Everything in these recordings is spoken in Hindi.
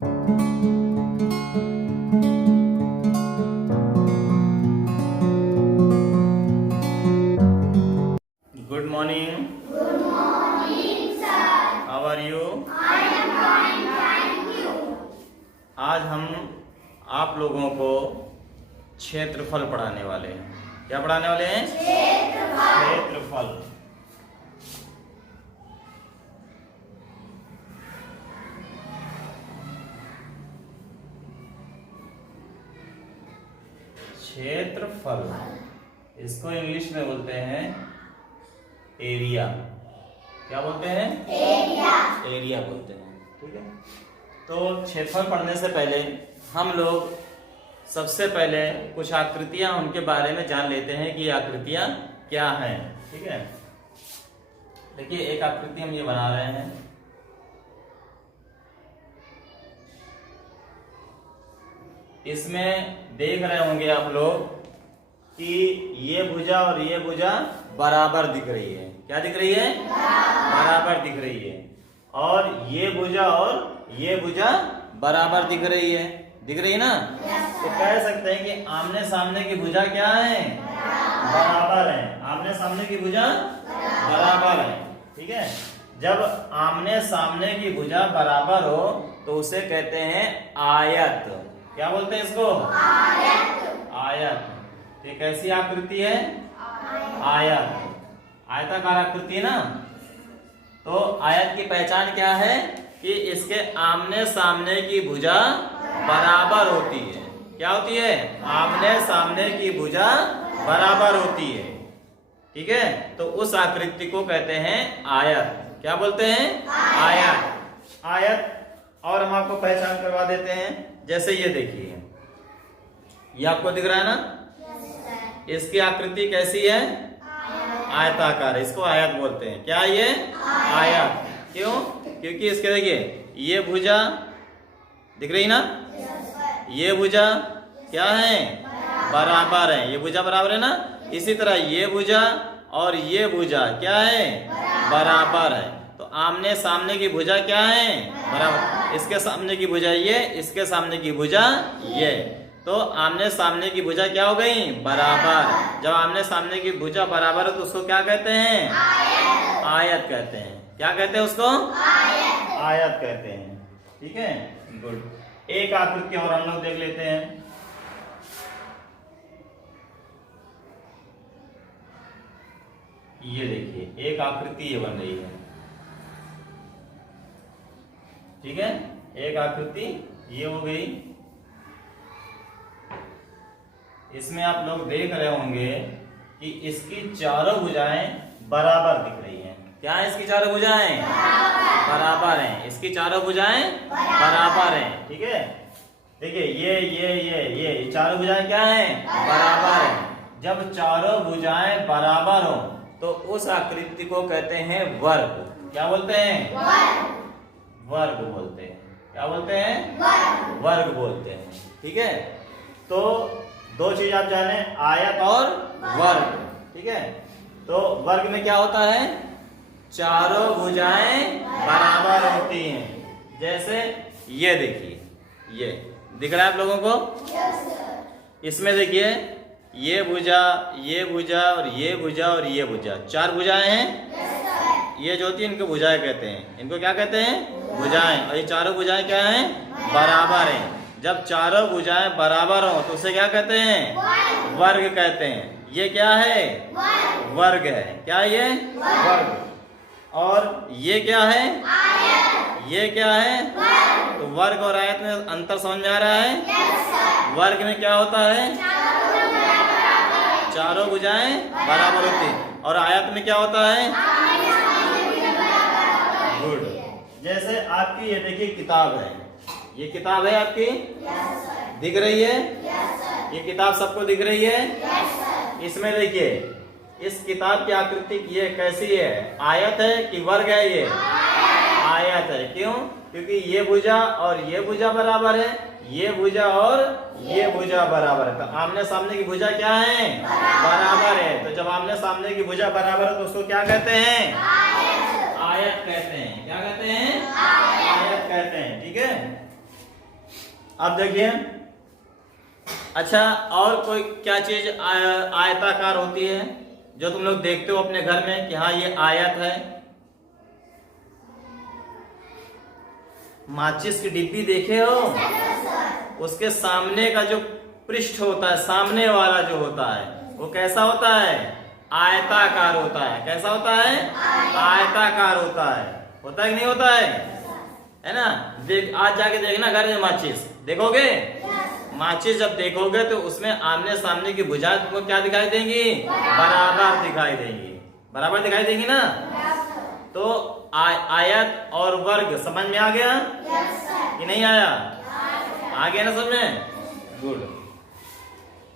Good morning. Good morning, sir. How are you? I am fine, thank you. आज हम आप लोगों को क्षेत्रफल पढ़ाने वाले हैं। क्या पढ़ाने वाले हैं? क्षेत्रफल। क्षेत्रफल इसको इंग्लिश में बोलते हैं एरिया। क्या बोलते हैं? एरिया बोलते हैं। ठीक है, तो क्षेत्रफल पढ़ने से पहले हम लोग सबसे पहले कुछ आकृतियां उनके बारे में जान लेते हैं कि ये आकृतियां क्या हैं। ठीक है, देखिए एक आकृति हम ये बना रहे हैं। इसमें देख रहे होंगे आप लोग कि ये भुजा और ये भुजा बराबर दिख रही है। क्या दिख रही है? बराबर दिख रही है। और ये भुजा और ये भुजा बराबर दिख रही है। दिख रही है ना? तो कह सकते हैं कि आमने सामने की भुजा क्या है? बराबर है। आमने सामने की भुजा बराबर है। ठीक है, जब आमने सामने की भुजा बराबर हो तो उसे कहते हैं आयत। क्या बोलते हैं इसको? आयत। ये कैसी आकृति है? आयत। आयताकार आकृति है ना। तो आयत की पहचान क्या है कि इसके आमने सामने की भुजा बराबर होती है। क्या होती है? आमने सामने की भुजा बराबर होती है। ठीक है, तो उस आकृति को कहते हैं आयत। क्या बोलते हैं? आयत। आयत। और हम आपको पहचान करवा देते हैं। जैसे ये देखिए, ये आपको दिख रहा है ना? इसकी आकृति कैसी है? आयताकार। इसको आयत बोलते हैं। क्या ये? आयत। क्यों? क्योंकि इसके देखिए ये भुजा दिख रही ना? ये भुजा क्या है? बराबर है। ये भुजा बराबर है ना। इसी तरह ये भुजा और ये भुजा क्या है? बराबर है। तो आमने सामने की भुजा क्या है? बराबर। इसके सामने की भुजा ये, इसके सामने की भुजा ये। तो आमने सामने की भुजा क्या हो गई? बराबर। जब आमने सामने की भुजा बराबर है तो उसको क्या कहते हैं? आयत कहते हैं। क्या कहते हैं उसको? आयत कहते हैं। ठीक है, गुड। एक आकृति और हम लोग देख लेते हैं। ये देखिए एक आकृति ये बन रही है। ठीक है, एक आकृति ये हो गई। इसमें आप लोग देख रहे होंगे कि इसकी चारों भुजाएं बराबर दिख रही हैं। क्या है? इसकी चारों भुजाएं बराबर हैं। इसकी चारों भुजाएं बराबर हैं। ठीक है, देखिए ये चारों भुजाएं क्या हैं? बराबर हैं। जब चारों भुजाएं बराबर हो तो उस आकृति को कहते हैं वर्ग। क्या बोलते हैं? वर्ग बोलते हैं। क्या बोलते हैं? वर्ग बोलते हैं। ठीक है, तो दो चीज आप जाने, आयत और वर्ग। ठीक है, तो वर्ग में क्या होता है? चारों भुजाएं बराबर होती हैं। जैसे ये देखिए, ये दिख रहा है आप लोगों को? इसमें देखिए ये भुजा, ये भुजा और ये भुजा और ये भुजा, चार भुजाएं हैं। ये जो होती है इनको भुजाएं कहते हैं। इनको क्या कहते हैं? भुजाएं। और ये चारों भुजाएं क्या हैं? बराबर हैं। जब चारों भुजाएं बराबर हो तो उसे क्या कहते हैं? वर्ग कहते हैं। ये क्या है? वर्ग है। क्या ये? वर्ग। और ये क्या है? ये क्या है? तो वर्ग और आयत में अंतर समझ में आ रहा है? वर्ग में क्या होता है? चारों भुजाएं बराबर होती है। और आयत में क्या होता है? गुड। जैसे आपकी ये देखिए किताब है। ये किताब है आपकी? दिख रही है? ये किताब सबको दिख रही है? इसमें देखिए इस किताब की आकृति ये कैसी है? आयत है कि वर्ग है? ये आयत है। क्यों? क्योंकि ये भुजा और ये भुजा बराबर है, ये भुजा और ये भुजा बराबर है। तो आमने सामने की भुजा क्या है? बराबर है। तो जब आमने सामने की भुजा बराबर है तो उसको क्या कहते हैं? आयत कहते हैं। क्या कहते हैं? आयत कहते हैं। ठीक है, अब देखिए, अच्छा और कोई क्या चीज आयताकार होती है जो तुम लोग देखते हो अपने घर में कि हाँ ये आयत है? माचिस की डिब्बी देखे हो? उसके सामने का जो पृष्ठ होता है, सामने वाला जो होता है, वो कैसा होता है? आयताकार होता है। कैसा होता है? आयताकार होता है। होता है कि नहीं होता है ना? देख, आज जाके देखना घर में माचिस देखोगे, माचिस जब देखोगे तो उसमें आमने सामने की भुजा तुमको क्या दिखाई देंगी? बराबर दिखाई देंगी। बराबर दिखाई देंगी ना? तो आयत और वर्ग समझ में आ गया कि नहीं आया? आ गया ना समझ में? गुड।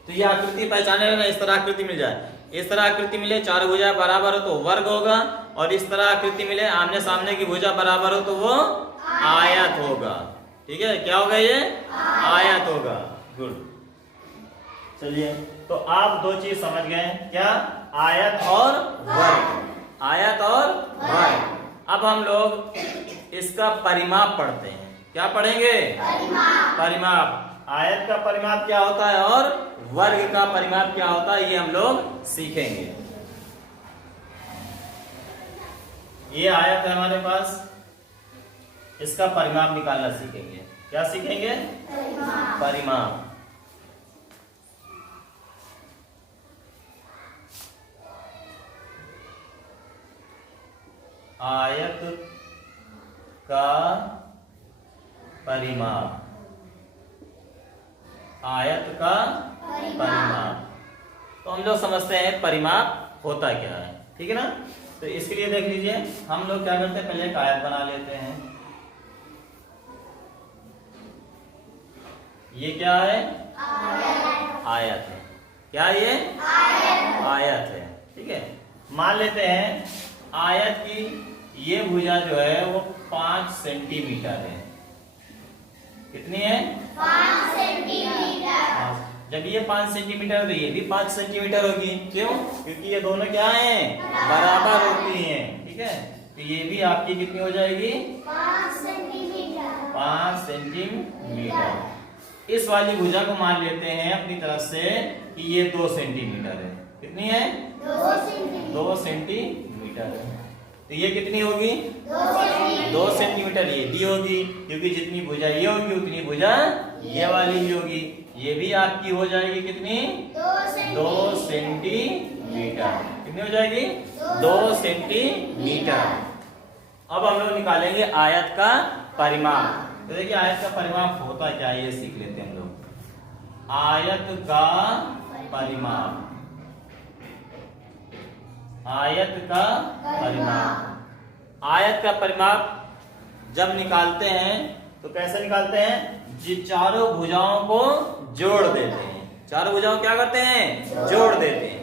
तो ये आकृति पहचाने ना, इस तरह आकृति मिल जाए, इस तरह आकृति मिले, चार भुजा बराबर हो तो वर्ग होगा, और इस तरह आकृति मिले आमने सामने की भुजा बराबर हो तो वो आयत होगा। ठीक है, क्या होगा ये? आयत होगा। गुड। चलिए, तो आप दो चीज समझ गए, क्या? आयत और वर्ग। आयत और वर्ग। अब हम लोग इसका परिमाप पढ़ते हैं। क्या पढ़ेंगे? परिमाप। आयत का परिमाप क्या होता है और वर्ग का परिमाप क्या होता है, ये हम लोग सीखेंगे। ये आयत है हमारे पास, इसका परिमाप निकालना सीखेंगे। क्या सीखेंगे? परिमाप। आयत का परिमाप। आयत का परिमाप। तो हम लोग समझते हैं परिमाप होता क्या है। ठीक है ना? तो इसके लिए देख लीजिए, हम लोग क्या करते हैं, पहले एक आयत बना लेते हैं। ये क्या है? आयत है। क्या ये? आयत है। ठीक है, मान लेते हैं आयत की ये भुजा जो है वो 5 सेंटीमीटर है। कितनी है? 5 सेंटीमीटर। जब ये 5 सेंटीमीटर है तो ये भी 5 सेंटीमीटर होगी। क्यों? क्योंकि ये दोनों क्या हैं? बराबर होती हैं। ठीक है, तो ये भी आपकी कितनी हो जाएगी? 5 सेंटीमीटर। 5 सेंटीमीटर। इस वाली भुजा को मान लेते हैं अपनी तरफ से कि ये 2 सेंटीमीटर है। कितनी है? 2 सेंटीमीटर है। तो ये कितनी होगी? 2 सेंटीमीटर ये भी होगी, क्योंकि जितनी भुजा ये होगी उतनी भुजा ये वाली भी होगी। ये भी आपकी हो जाएगी कितनी? 2 सेंटीमीटर। कितनी हो जाएगी? 2 सेंटीमीटर। अब हम लोग निकालेंगे आयत का परिमाप। तो देखिए, आयत का परिमाप होता क्या है ये सीख लेते हैं हम लोग। आयत का परिमाप। आयत का परिमाप। आयत का परिमाप जब निकालते हैं तो कैसे निकालते हैं? जी, चारों भुजाओं को जोड़ देते हैं। चारों भुजाओं क्या करते हैं? जोड़ देते हैं।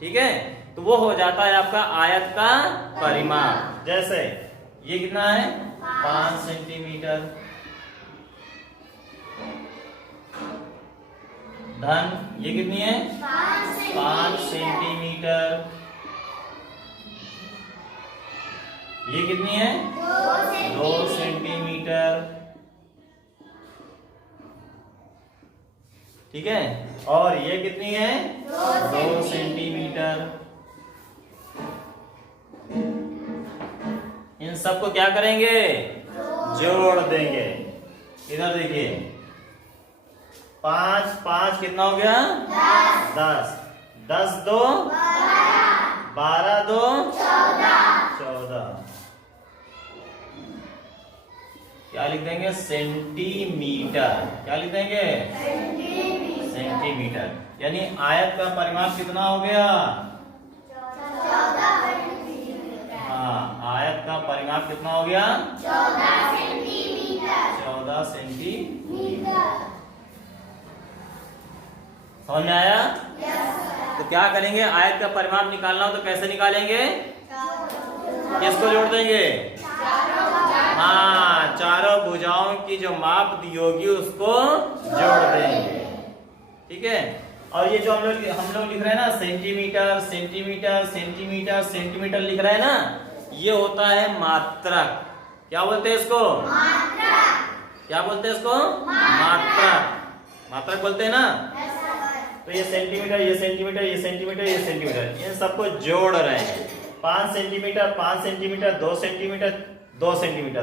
ठीक है, तो वो हो जाता है आपका आयत का परिमाप। जैसे ये कितना है? 5 सेंटीमीटर। धन ये कितनी है? 5 सेंटीमीटर। ये कितनी है? 2 सेंटीमीटर। ठीक है, और ये कितनी है? 2 सेंटीमीटर। इन सबको क्या करेंगे? जोड़ देंगे। इधर देखिए, 5 5 कितना हो गया? 10। 10 2 12 2 14। क्या लिख देंगे? सेंटीमीटर। क्या लिख देंगे? सेंटीमीटर। यानी आयत का परिमाप कितना हो गया? हाँ, आयत का परिमाप कितना हो गया? 14 सेंटीमीटर। 14 सेंटीमीटर। समझ में आया? तो क्या करेंगे? आयत का परिमाप निकालना हो तो कैसे निकालेंगे? किसको जोड़ देंगे? हाँ, चारों भुजाओं की जो माप दी होगी उसको जोड़ देंगे। ठीक है, और ये जो हम लोग लिख रहे हैं ना, सेंटीमीटर सेंटीमीटर सेंटीमीटर सेंटीमीटर लिख रहे हैं ना, ये होता है मात्रक। क्या बोलते हैं इसको? मात्रक। क्या बोलते हैं इसको? मात्रक। मात्रक बोलते हैं ना। तो ये सेंटीमीटर, ये सेंटीमीटर, ये सेंटीमीटर, ये सेंटीमीटर, इन सबको जोड़ रहे हैं। 5 सेंटीमीटर, 5 सेंटीमीटर, 2 सेंटीमीटर, 2 सेंटीमीटर,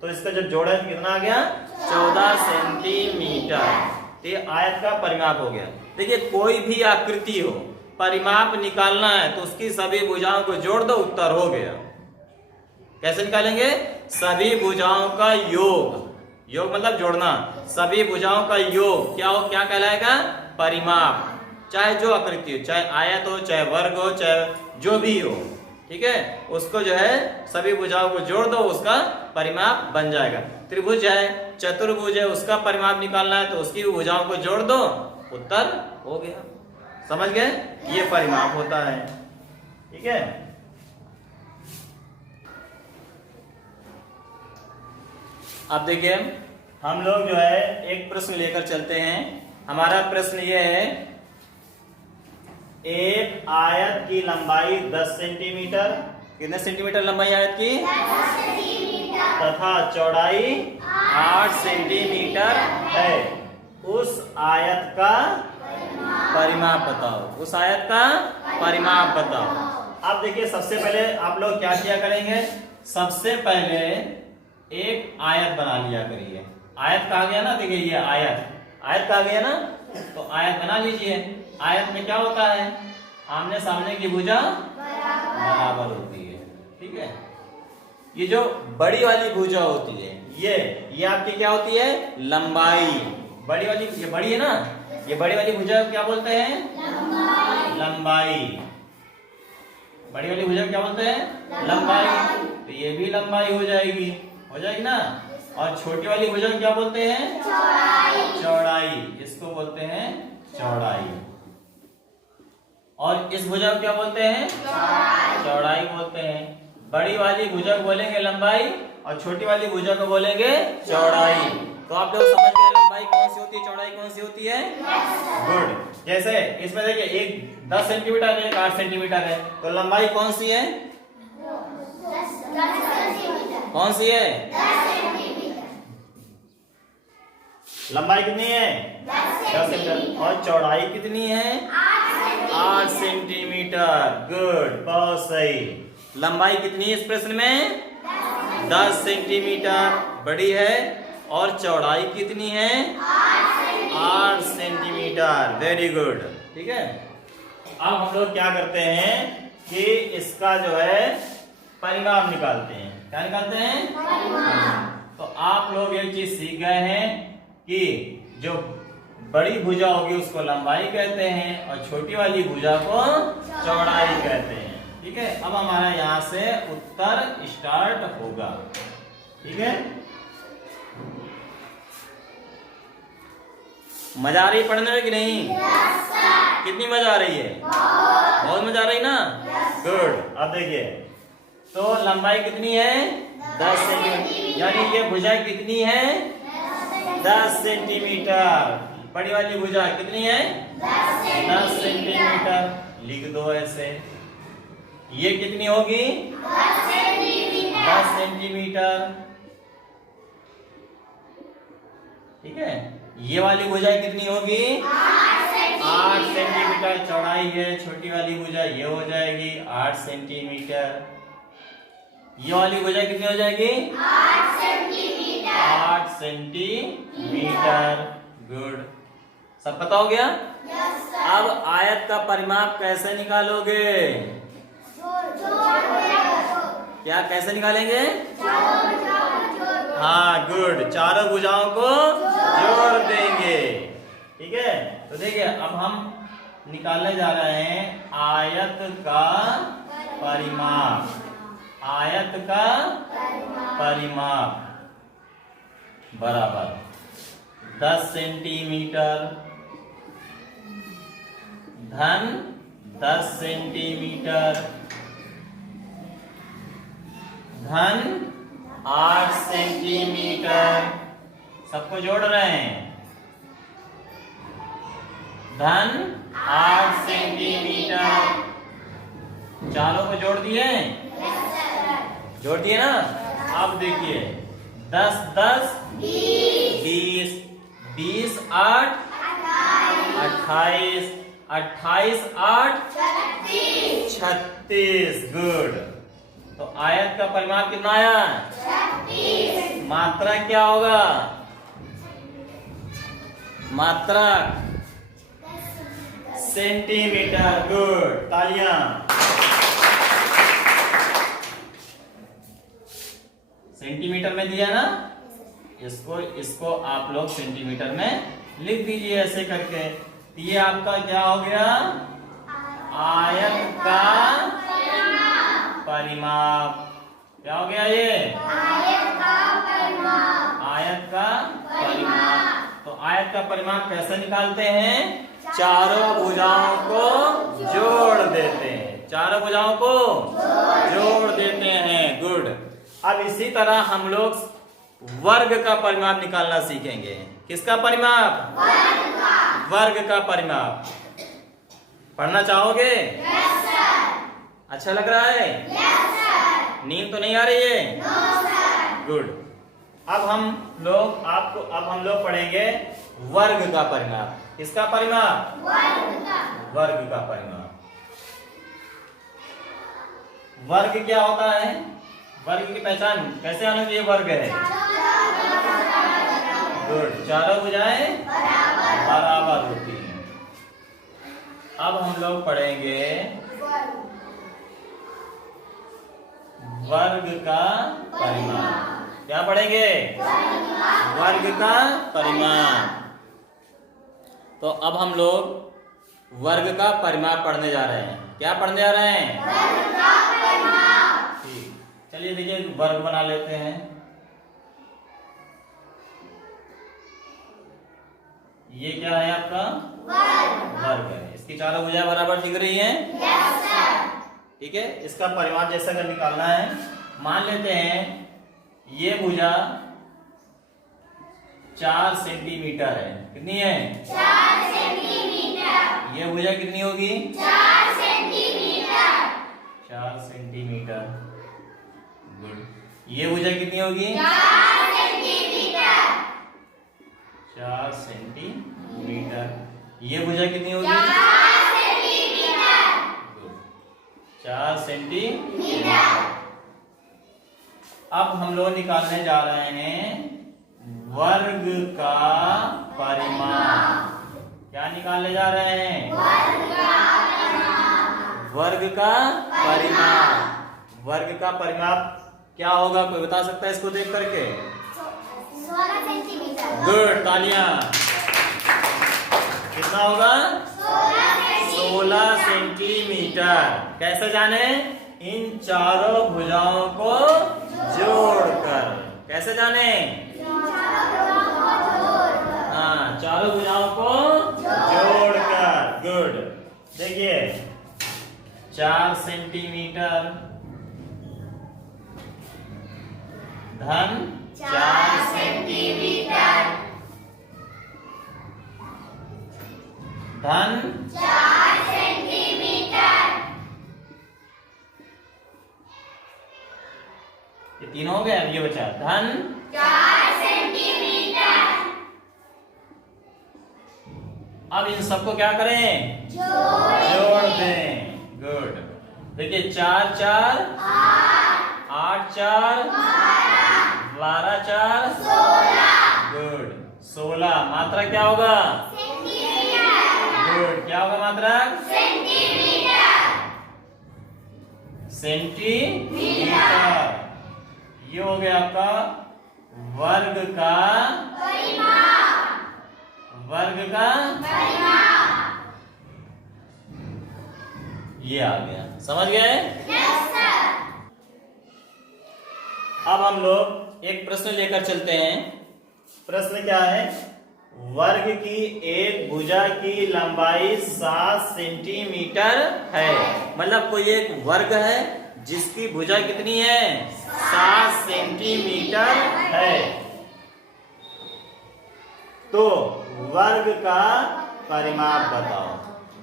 तो इसका जब जोड़ा है कितना आ गया? 14 सेंटीमीटर। ये आयत का परिमाप हो गया। देखिए कोई भी आकृति हो, परिमाप निकालना है तो उसकी सभी भुजाओं को जोड़ दो, उत्तर हो गया। कैसे निकालेंगे? सभी भुजाओं का योग। योग मतलब जोड़ना। सभी भुजाओं का योग क्या हो, क्या कहलाएगा? परिमाप। चाहे जो आकृति हो, चाहे आयत हो, चाहे वर्ग हो, चाहे जो भी हो, ठीक है, उसको जो है सभी भुजाओं को जोड़ दो, उसका परिमाप बन जाएगा। त्रिभुज है, चतुर्भुज है, उसका परिमाप निकालना है तो उसकी भी भुजाओं को जोड़ दो, उत्तर हो गया। समझ गए? ये परिमाप होता है। ठीक है। अब देखिए हम लोग जो है एक प्रश्न लेकर चलते हैं। हमारा प्रश्न ये है, एक आयत की लंबाई 10 सेंटीमीटर, कितने सेंटीमीटर लंबाई आयत की? 10 सेंटीमीटर तथा चौड़ाई 8 सेंटीमीटर है। उस आयत का परिमाप बताओ। उस आयत का परिमाप बताओ। अब देखिए सबसे पहले आप लोग क्या किया करेंगे? सबसे पहले एक आयत बना लिया करिए। आयत कहा गया ना, देखिए ये आयत, आयत कहा गया ना, तो आयत बना लीजिए। आयत में क्या होता है? आमने सामने की भुजा बराबर होती है। ठीक है। ये जो बड़ी वाली भुजा होती है, ये आपकी क्या होती है? लंबाई। बड़ी वाली, ये बड़ी है ना, ये बड़ी वाली भुजा क्या बोलते हैं? लंबाई। बड़ी वाली भुजा क्या बोलते हैं? लंबाई। तो ये भी लंबाई हो जाएगी, हो जाएगी ना। और छोटी वाली भुजा क्या बोलते हैं? चौड़ाई। इसको बोलते हैं चौड़ाई। और इस भुजा को क्या बोलते हैं? चौड़ाई बोलते हैं। बड़ी वाली भुजा को बोलेंगे लंबाई और छोटी वाली भुजा को बोलेंगे चौड़ाई। तो आप लोग समझ गए लंबाई कौन सी होती है, चौड़ाई कौन सी होती है? गुड। जैसे इसमें देखिए एक 10 सेंटीमीटर है, एक 8 सेंटीमीटर है, तो लंबाई कौन सी है? कौन सी है? लंबाई कितनी है? 10 सेंटीमीटर। और चौड़ाई कितनी है? 8 सेंटीमीटर। गुड, बहुत सही। लंबाई कितनी है इस प्रश्न में? 10 सेंटीमीटर बड़ी है। और चौड़ाई कितनी है? 8 सेंटीमीटर। Very good. ठीक है। अब हम लोग क्या करते हैं कि इसका जो है परिमाप निकालते हैं। क्या निकालते हैं? तो आप लोग एक चीज सीख गए हैं कि जो बड़ी भुजा होगी उसको लंबाई कहते हैं और छोटी वाली भुजा को चौड़ाई कहते हैं। ठीक है। अब हमारा यहाँ से उत्तर स्टार्ट होगा। ठीक है। मजा आ रही है पढ़ने में कि नहीं? कितनी मजा आ रही है? बहुत मजा आ रही ना? गुड। अब देखिए तो लंबाई कितनी है? 10 सेंटीमीटर। यानी ये भुजा कितनी है? 10 सेंटीमीटर। बड़ी वाली भुजा कितनी है? 10 सेंटीमीटर। लिख दो ऐसे। ये कितनी होगी? 10 सेंटीमीटर। ठीक है। ये वाली भुजा कितनी होगी? 8 सेंटीमीटर चौड़ाई है। छोटी वाली भुजा ये हो जाएगी 8 सेंटीमीटर। ये वाली भुजा कितनी हो जाएगी? 8 सेंटीमीटर। 8 सेंटीमीटर। गुड। सब पता हो गया? अब आयत का परिमाप कैसे निकालोगे? क्या कैसे निकालेंगे? हाँ, गुड। चारों भुजाओं को जोड़ देंगे। ठीक है। तो देखिए अब हम निकालने जा रहे हैं आयत का परिमाप। आयत का परिमाप बराबर 10 सेंटीमीटर धन 10 सेंटीमीटर धन 8 सेंटीमीटर। सबको जोड़ रहे हैं। धन 8 सेंटीमीटर। चारों को जोड़ दिए? जोड़ दिए ना? अब देखिए 10 10 20। 20, 20 8 28, 28 8 36। गुड। तो आयत का परिमाप कितना आया? 36। मात्रा क्या होगा? मात्रा सेंटीमीटर। गुड, तालियां। सेंटीमीटर में दिया ना, इसको आप लोग सेंटीमीटर में लिख दीजिए ऐसे करके। ये आपका क्या हो गया? आयत का परिमाप। क्या हो गया ये? आयत का परिमाप। आयत का परिमाप। तो आयत का परिमाप कैसे निकालते हैं? चारों भुजाओं को जोड़ देते हैं। चारों भुजाओं को जोड़ देते हैं। गुड। अब इसी तरह हम लोग वर्ग का परिमाप निकालना सीखेंगे। किसका परिमाप? वर्ग का परिमाप। पढ़ना चाहोगे? Yes sir. अच्छा लग रहा है? Yes sir. नींद तो नहीं आ रही है? No sir. गुड। अब हम लोग पढ़ेंगे वर्ग का परिमाप। किसका परिमाप? वर्ग का परिमाप। वर्ग क्या होता है? वर्ग की पहचान कैसे आना चाहिए? वर्ग है गुड, चारों भुजाएं बराबर होती हैं। अब हम लोग पढ़ेंगे वर्ग का परिमाप। क्या पढ़ेंगे? वर्ग का परिमाप। तो अब हम लोग वर्ग का परिमाप पढ़ने जा रहे हैं। क्या पढ़ने जा रहे हैं? वर्ग का परिमाप। ठीक, चलिए देखिए वर्ग बना लेते हैं। ये क्या है आपका? वर्ग है। इसकी चारों भुजाएं बराबर दिख रही हैं? Yes sir. ठीक है। इसका परिमाप जैसा अगर निकालना है, मान लेते हैं ये भुजा 4 सेंटीमीटर है। कितनी है? 4 सेंटीमीटर। ये भुजा कितनी होगी? 4 सेंटीमीटर। 4 सेंटीमीटर। गुड। ये भुजा कितनी होगी? 4 सेंटीमीटर। 4 सेंटीमीटर। ये भुजा कितनी होगी? 4 सेंटीमीटर। Good, 4 centimetre. अब हम लोग निकालने जा रहे हैं वर्ग का परिमाप। क्या निकालने जा रहे हैं? वर्ग का परिमाप। वर्ग का परिमाप क्या होगा? कोई बता सकता है इसको देख करके? 16 सेंटीमीटर। गुड, तालियां। कितना होगा? 16 सेंटीमीटर। कैसे जाने? इन चारों भुजाओं को जोड़कर। कैसे जाने? हाँ, चारों भुजाओं को जोड़कर। गुड। देखिए 4 सेंटीमीटर धन 4 सेंटीमीटर धन 4 सेंटीमीटर। ये तीन हो गए। अब ये बचा धन 4 सेंटीमीटर। अब इन सबको क्या करें? जोड़ दें। गुड। देखिए 4 4 8 4 12 4 गुड 16। मात्रा क्या होगा? गुड। क्या होगा मात्रा? सेंटीमीटर। ये हो गया आपका वर्ग का ये आ गया। समझ गए? अब हम लोग एक प्रश्न लेकर चलते हैं। प्रश्न क्या है? वर्ग की एक भुजा की लंबाई 7 सेंटीमीटर है। मतलब कोई एक वर्ग है जिसकी भुजा कितनी है? 7 सेंटीमीटर है। तो वर्ग का परिमाप बताओ।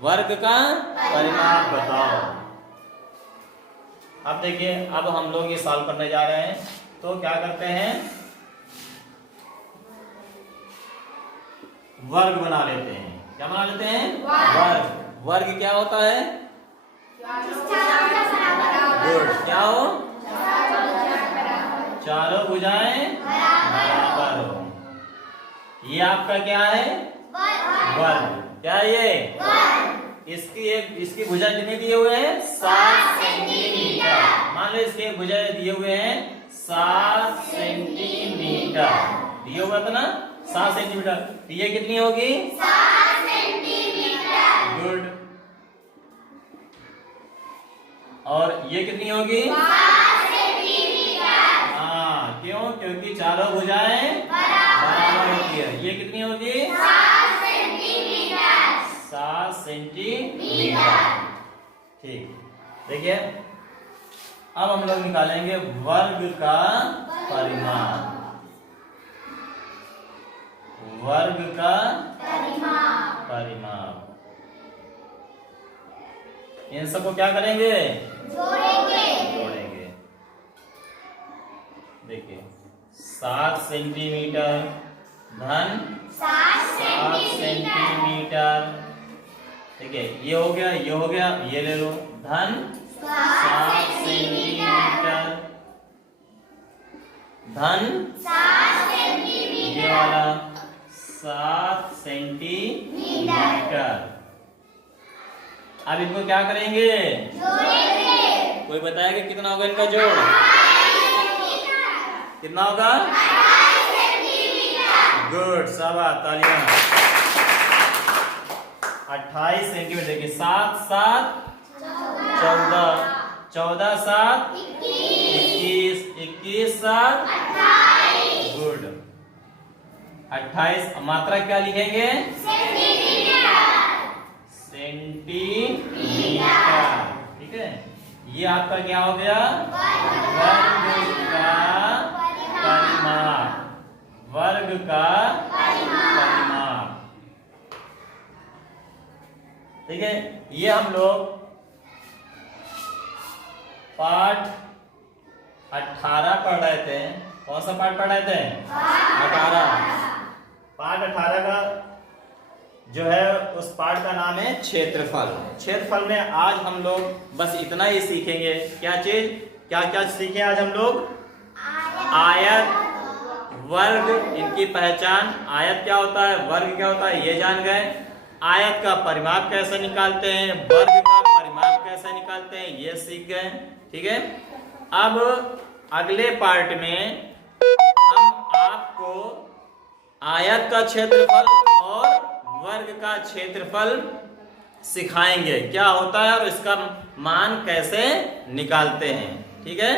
वर्ग का परिमाप बताओ। अब देखिए, अब हम लोग ये सॉल्व करने जा रहे हैं। तो क्या करते हैं? वर्ग बना लेते हैं। क्या बना लेते हैं? वर्ग। वर्ग क्या होता है? गुड। क्या हो? चारों भुजाएं बराबर हो। ये आपका क्या है? वर्ग। क्या है ये? इसकी भुजा कितनी दिए हुए हैं? 7 सेंटीमीटर। मान लो इसके भुजाएं दिए हुए हैं 7 सेंटीमीटर। दिए हुआ था ना 7 सेंटीमीटर। तो ये कितनी होगी? 7 सेंटीमीटर। गुड। और ये कितनी होगी? 5 सेंटीमीटर। हाँ, क्यों? क्योंकि चारों भुजाएं बराबर होती है। ये कितनी होगी? 7 सेंटीमीटर। 7 सेंटीमीटर। ठीक। देखिए अब हम लोग निकालेंगे वर्ग का परिमाप। वर्ग का परिमाप। इन सबको क्या करेंगे? जोड़ेंगे। देखिए 7 सेंटीमीटर धन 7 सेंटीमीटर। ठीक है, ये हो गया, ये हो गया, ये ले लो धन 7 सेंटीमीटर धन 7 सेंटीमीटर। ये वाला 7 सेंटीमीटर। अब इनको क्या करेंगे? जोड़ेंगे। कोई बताएगा कितना होगा इनका जोड़? कितना होगा? 28 सेंटीमीटर। गुड, शाबाश, तालियां। 28 सेंटीमीटर। देखिए 7 7 14, 14 7 21, 21 7 28। गुड। 28 मात्रा क्या लिखेंगे? सेंटीमीटर। ठीक है, ये आपका क्या हो गया? वर्ग का परिमाप। वर्ग का परिमाप। ठीक है, ये हम लोग पाठ 18 पढ़ रहे थे। कौन सा पाठ पढ़ रहे थे? 18। पाठ 18 का जो है उस पाठ का नाम है क्षेत्रफल। क्षेत्रफल में आज हम लोग बस इतना ही सीखेंगे। क्या चीज? क्या क्या सीखे आज हम लोग? आयत, वर्ग, इनकी पहचान। आयत क्या होता है, वर्ग क्या होता है, ये जान गए। आयत का परिमाप कैसे निकालते हैं, वर्ग का परिमाप कैसे निकालते हैं, ये सीख गए। ठीक है, अब अगले पार्ट में हम आपको आयत का क्षेत्रफल और वर्ग का क्षेत्रफल सिखाएंगे, क्या होता है और इसका मान कैसे निकालते हैं। ठीक है।